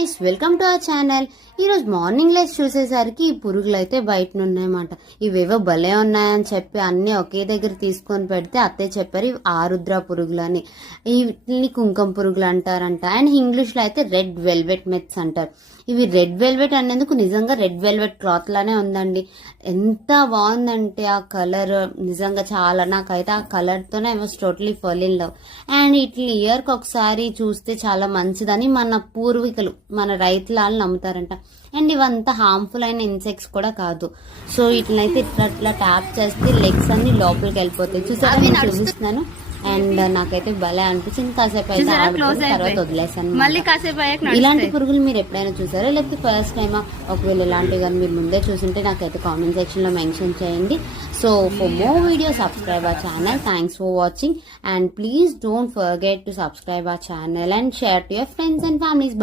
Guys, welcome to our channel. ఈరోజు morning life చూసేసరికి ఈ పురుగులు అయితే బయట ఉన్నాయన్నమాట. ఇవేవో భలే ఉన్నాయని చెప్పి అన్ని ఒకే దగ్గర తీసుకొని పెడితే అత్తయ్య చెప్పారు ఇవి ఆరుద్ర పురుగులు అని. వీటిని కుంకుమ పురుగులు అంటారంట. అండ్ ఇంగ్లీష్ లో అయితే రెడ్ వెల్వెట్ మెత్స్ అంటారు. ఇవి రెడ్ వెల్వెట్ అనేందుకు నిజంగా రెడ్ వెల్వెట్ క్లాత్ లానే ఉందండి. ఎంత బాగుందంటే ఆ కలర్ నిజంగా చాలా, నాకైతే ఆ కలర్ తోనే I was totally fall in love. And ఇట్లా ఇయర్ కి ఒకసారి చూస్తే చాలా మంచిదని మన పూర్వీకులు, మన రైతులు నమ్ముతారంట. అండ్ ఇవంతా హార్మ్ఫుల్ అయిన ఇన్సెక్ట్స్ కూడా కాదు. సో ఇట్లనైతే ఇట్లా ట్యాప్ చేస్తే లెగ్స్ అన్ని లోపలికి వెళ్ళిపోతాయి. చూసారా, నేను చూపిస్తున్నాను. అండ్ నాకైతే భలే అనిపించింది. కాసేపు అయితే తర్వాత వదిలేసాను. ఇలాంటి పురుగులు మీరు ఎప్పుడైనా చూసారా, లేకపోతే ఫస్ట్ టైమా? ఒకవేళ ఇలాంటివి కానీ మీరు ముందే చూసింటే నాకైతే కామెంట్ సెక్షన్ లో మెన్షన్ చేయండి. So for more video subscribe our channel. Thanks for watching and please don't forget to subscribe our channel and share to your friends and families.